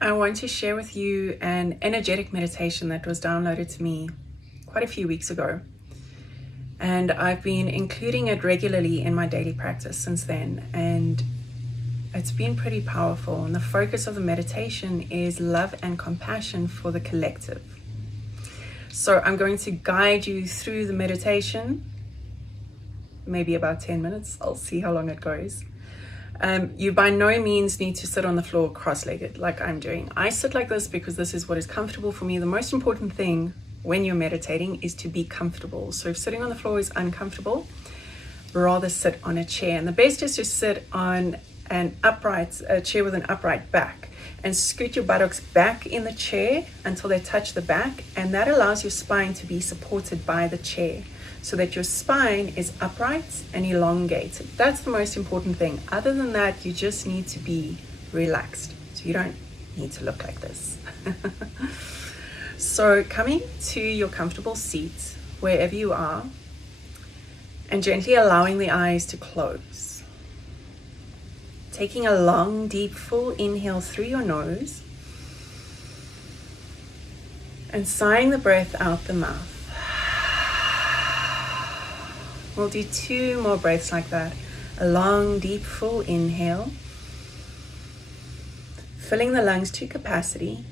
I want to share with you an energetic meditation that was downloaded to me quite a few weeks ago. And I've been including it regularly in my daily practice since then. And it's been pretty powerful. And the focus of the meditation is love and compassion for the collective. So I'm going to guide you through the meditation, maybe about 10 minutes. I'll see how long it goes. You by no means need to sit on the floor cross-legged like I'm doing. I sit like this because this is what is comfortable for me. The most important thing when you're meditating is to be comfortable. So if sitting on the floor is uncomfortable, rather sit on a chair. And the best is to sit on a chair with an upright back and scoot your buttocks back in the chair until they touch the back. And that allows your spine to be supported by the chair, so that your spine is upright and elongated. That's the most important thing. Other than that, you just need to be relaxed. So you don't need to look like this. So coming to your comfortable seat, wherever you are, and gently allowing the eyes to close. Taking a long, deep, full inhale through your nose, and sighing the breath out the mouth. We'll do 2 more breaths like that. A long, deep, full inhale, filling the lungs to capacity,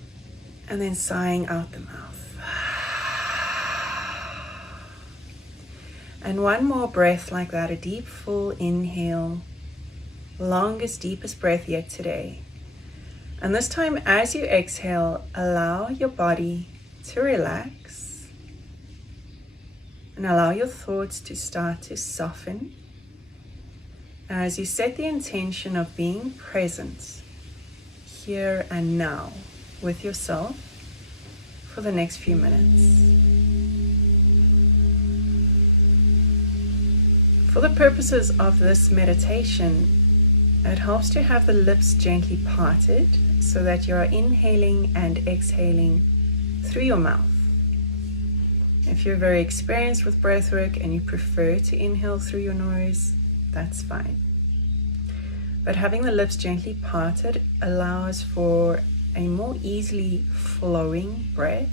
and then sighing out the mouth. And 1 more breath like that, a deep, full inhale, longest, deepest breath yet today. And this time, as you exhale, allow your body to relax. And allow your thoughts to start to soften as you set the intention of being present here and now with yourself for the next few minutes. For the purposes of this meditation, it helps to have the lips gently parted so that you are inhaling and exhaling through your mouth. If you're very experienced with breathwork and you prefer to inhale through your nose, that's fine. But having the lips gently parted allows for a more easily flowing breath,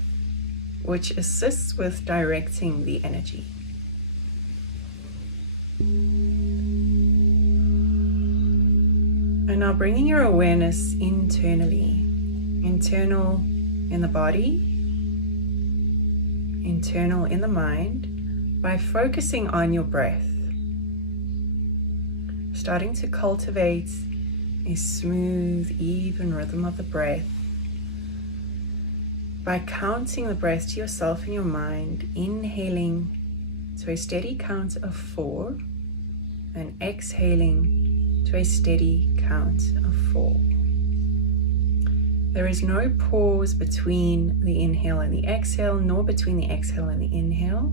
which assists with directing the energy. And now bringing your awareness internally, internal in the body, internal in the mind, by focusing on your breath, starting to cultivate a smooth, even rhythm of the breath by counting the breath to yourself in your mind, inhaling to a steady count of 4 and exhaling to a steady count of 4. There is no pause between the inhale and the exhale, nor between the exhale and the inhale,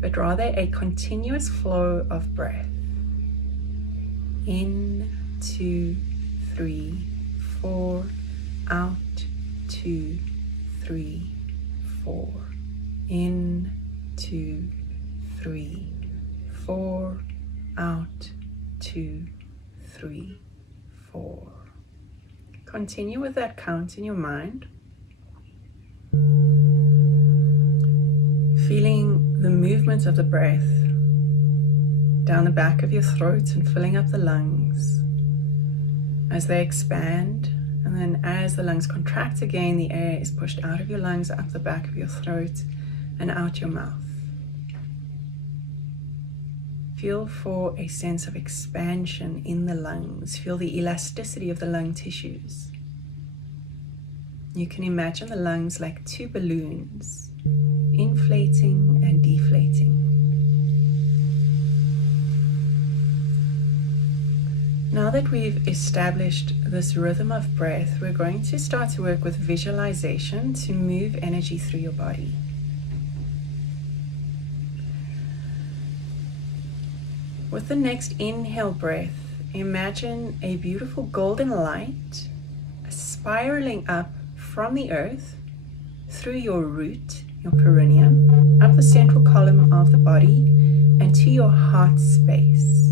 but rather a continuous flow of breath. In, 2, 3, 4, out, 2, 3, 4. In, 2, 3, 4, out, 2, 3, 4. Continue with that count in your mind, feeling the movement of the breath down the back of your throat and filling up the lungs as they expand, and then as the lungs contract again, the air is pushed out of your lungs, up the back of your throat and out your mouth. Feel for a sense of expansion in the lungs. Feel the elasticity of the lung tissues. You can imagine the lungs like 2 balloons, inflating and deflating. Now that we've established this rhythm of breath, we're going to start to work with visualization to move energy through your body. With the next inhale breath, imagine a beautiful golden light spiraling up from the earth through your root, your perineum, up the central column of the body and to your heart space.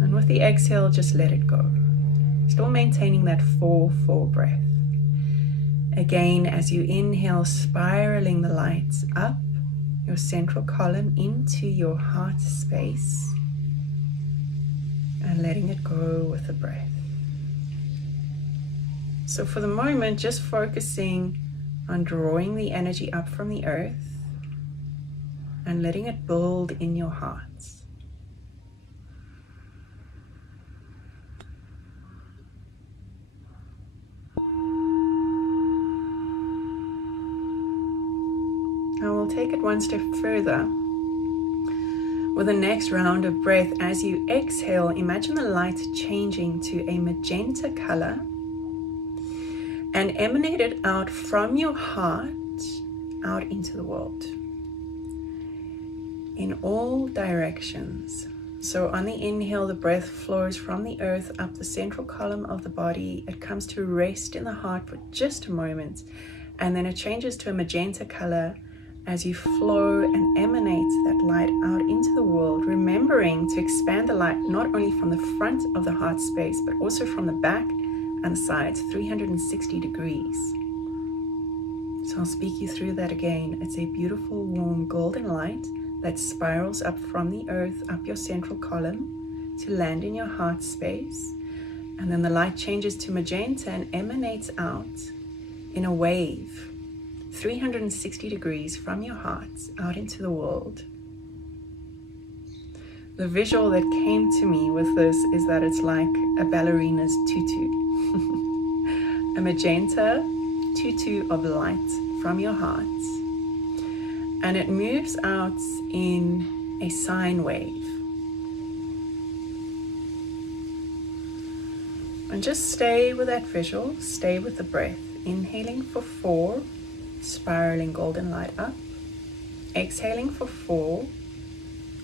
And with the exhale, just let it go. Still maintaining that 4-4 breath. Again, as you inhale, spiraling the light up your central column into your heart space and letting it go with the breath. So for the moment, just focusing on drawing the energy up from the earth and letting it build in your heart. Now we'll take it one step further. With the next round of breath, as you exhale, imagine the light changing to a magenta color and emanate it out from your heart out into the world in all directions. So on the inhale, the breath flows from the earth up the central column of the body. It comes to rest in the heart for just a moment, and then it changes to a magenta color as you flow and emanate that light out into the world, remembering to expand the light not only from the front of the heart space, but also from the back and the sides, 360 degrees. So I'll speak you through that again. It's a beautiful, warm, golden light that spirals up from the earth, up your central column to land in your heart space. And then the light changes to magenta and emanates out in a wave, 360 degrees from your heart out into the world. The visual that came to me with this is that it's like a ballerina's tutu. A magenta tutu of light from your heart. And it moves out in a sine wave. And just stay with that visual, stay with the breath. Inhaling for 4, spiraling golden light up. Exhaling for 4,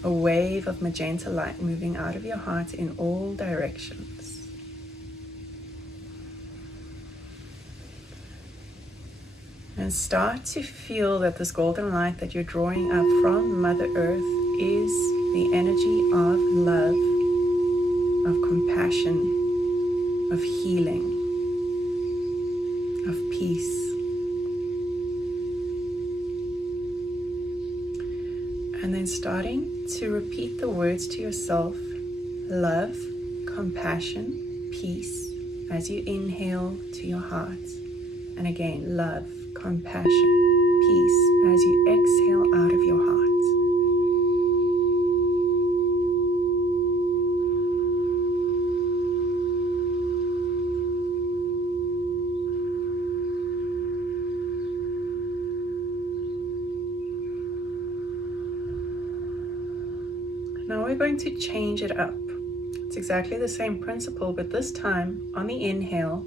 a wave of magenta light moving out of your heart in all directions. And start to feel that this golden light that you're drawing up from Mother Earth is the energy of love, of compassion, of healing, of peace. And then starting to repeat the words to yourself: love, compassion, peace, as you inhale to your heart. And again, love, compassion, peace, as you exhale out of your heart. Now we're going to change it up. It's exactly the same principle, but this time on the inhale,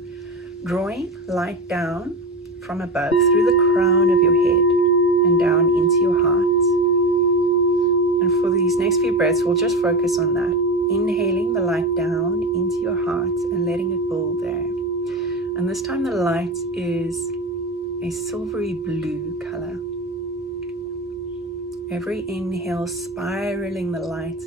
drawing light down from above through the crown of your head and down into your heart. And for these next few breaths, we'll just focus on that. Inhaling the light down into your heart and letting it build there. And this time the light is a silvery blue color. Every inhale spiraling the light.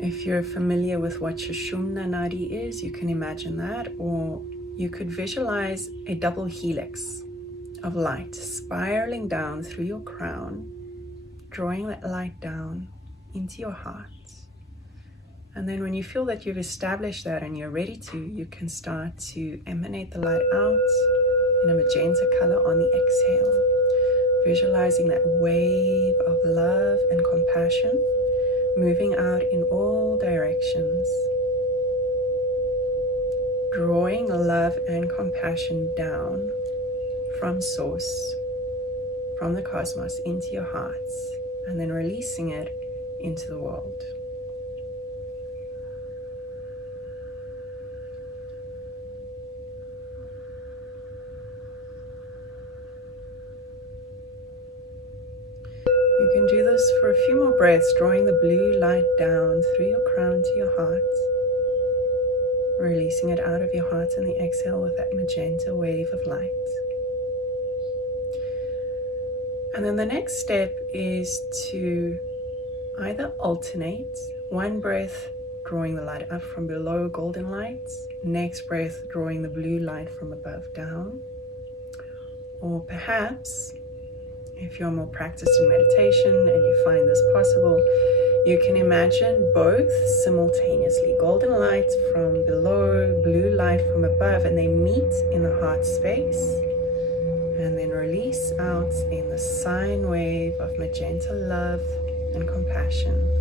If you're familiar with what Sushumna Nadi is, you can imagine that, or you could visualize a double helix of light spiraling down through your crown, drawing that light down into your heart. And then when you feel that you've established that and you're ready to, you can start to emanate the light out in a magenta color on the exhale. Visualizing that wave of love and compassion moving out in all directions. Drawing love and compassion down from source, from the cosmos into your hearts, and then releasing it into the world. You can do this for a few more breaths, drawing the blue light down through your crown to your heart, releasing it out of your heart on the exhale with that magenta wave of light. And then the next step is to either alternate one breath drawing the light up from below, golden lights. Next breath, drawing the blue light from above down. Or perhaps, if you're more practiced in meditation and you find this possible, you can imagine both simultaneously. Golden light from below, blue light from above, and they meet in the heart space. And then release out in the sine wave of magenta love and compassion.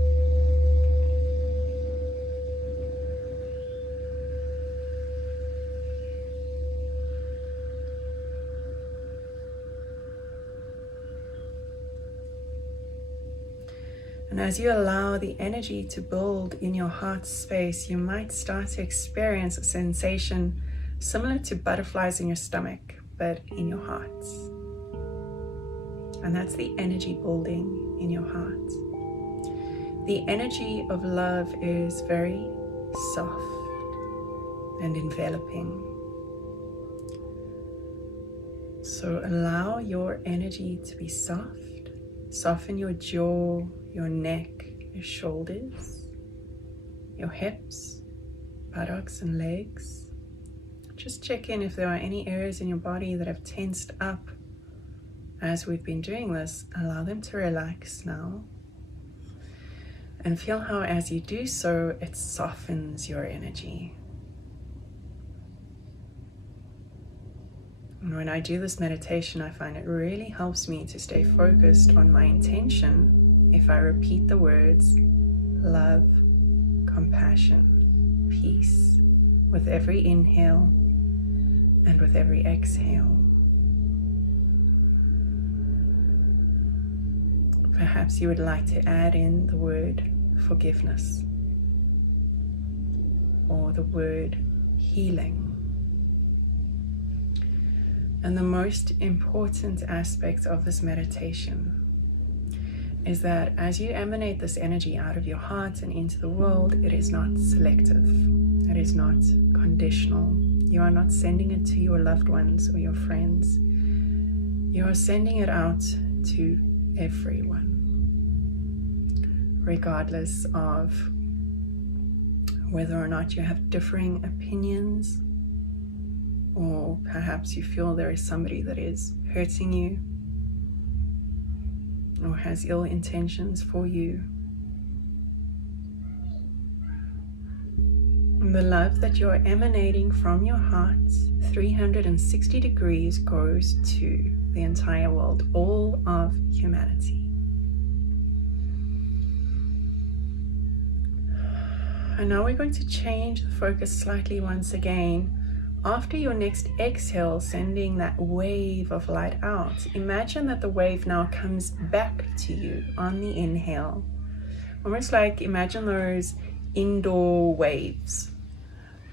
And as you allow the energy to build in your heart space, you might start to experience a sensation similar to butterflies in your stomach, but in your heart. And that's the energy building in your heart. The energy of love is very soft and enveloping. So allow your energy to be soft. Soften your jaw, your neck, your shoulders, your hips, buttocks and legs. Just check in if there are any areas in your body that have tensed up as we've been doing this. Allow them to relax now. And feel how as you do so, it softens your energy. And when I do this meditation, I find it really helps me to stay focused on my intention if I repeat the words love, compassion, peace with every inhale and with every exhale. Perhaps you would like to add in the word forgiveness or the word healing. And the most important aspect of this meditation is that as you emanate this energy out of your heart and into the world, it is not selective. It is not conditional. You are not sending it to your loved ones or your friends. You are sending it out to everyone, regardless of whether or not you have differing opinions, or perhaps you feel there is somebody that is hurting you or has ill intentions for you. The love that you're emanating from your heart 360 degrees goes to the entire world, all of humanity. And now we're going to change the focus slightly once again. After your next exhale, sending that wave of light out, imagine that the wave now comes back to you on the inhale. Almost like imagine those indoor waves.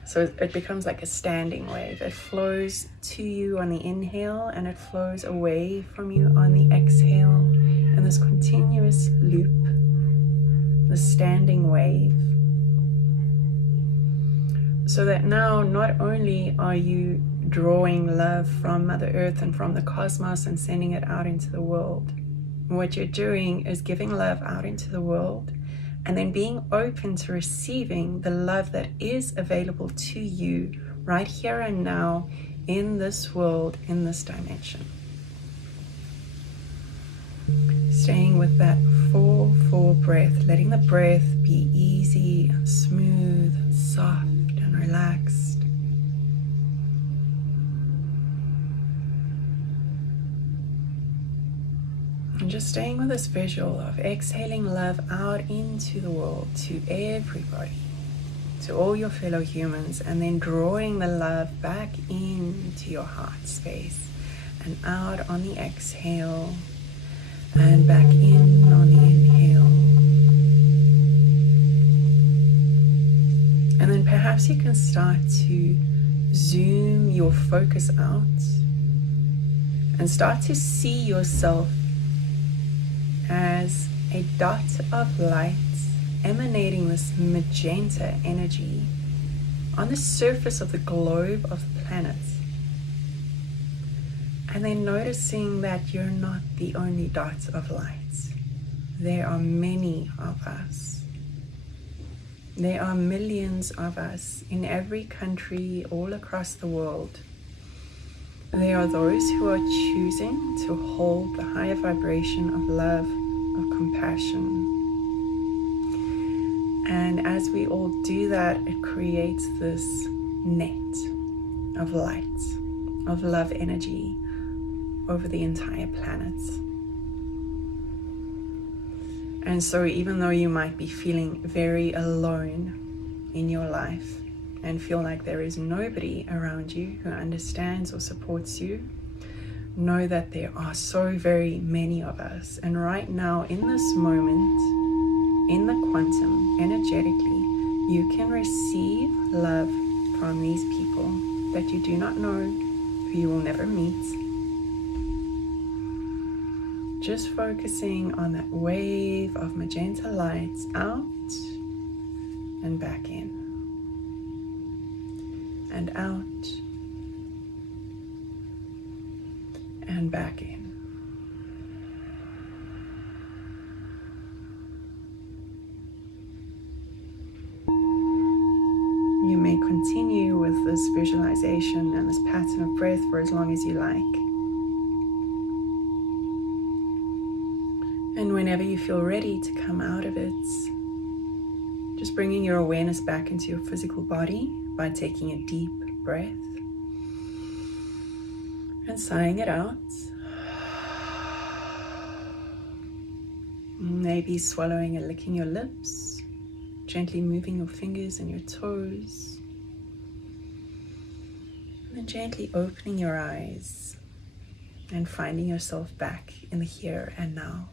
So it becomes like a standing wave. It flows to you on the inhale and it flows away from you on the exhale. And this continuous loop, the standing wave. So that now not only are you drawing love from Mother Earth and from the cosmos and sending it out into the world, what you're doing is giving love out into the world and then being open to receiving the love that is available to you right here and now in this world, in this dimension. Staying with that 4-4 breath, letting the breath be easy and smooth and soft and relaxed. And just staying with this visual of exhaling love out into the world, to everybody, to all your fellow humans, and then drawing the love back into your heart space and out on the exhale and back in on the inhale. And then perhaps you can start to zoom your focus out and start to see yourself as a dot of light emanating this magenta energy on the surface of the globe of the planet. And then noticing that you're not the only dot of light. There are many of us. There are millions of us in every country all across the world. There are those who are choosing to hold the higher vibration of love, of compassion. And as we all do that, it creates this net of light, of love energy over the entire planet. And so even though you might be feeling very alone in your life and feel like there is nobody around you who understands or supports you, know that there are so very many of us. And right now, in this moment, in the quantum, energetically, you can receive love from these people that you do not know, who you will never meet. Just focusing on that wave of magenta lights out and back in, and out and back in. You may continue with this visualization and this pattern of breath for as long as you like. And whenever you feel ready to come out of it, just bringing your awareness back into your physical body by taking a deep breath and sighing it out. Maybe swallowing and licking your lips, gently moving your fingers and your toes, and then gently opening your eyes and finding yourself back in the here and now.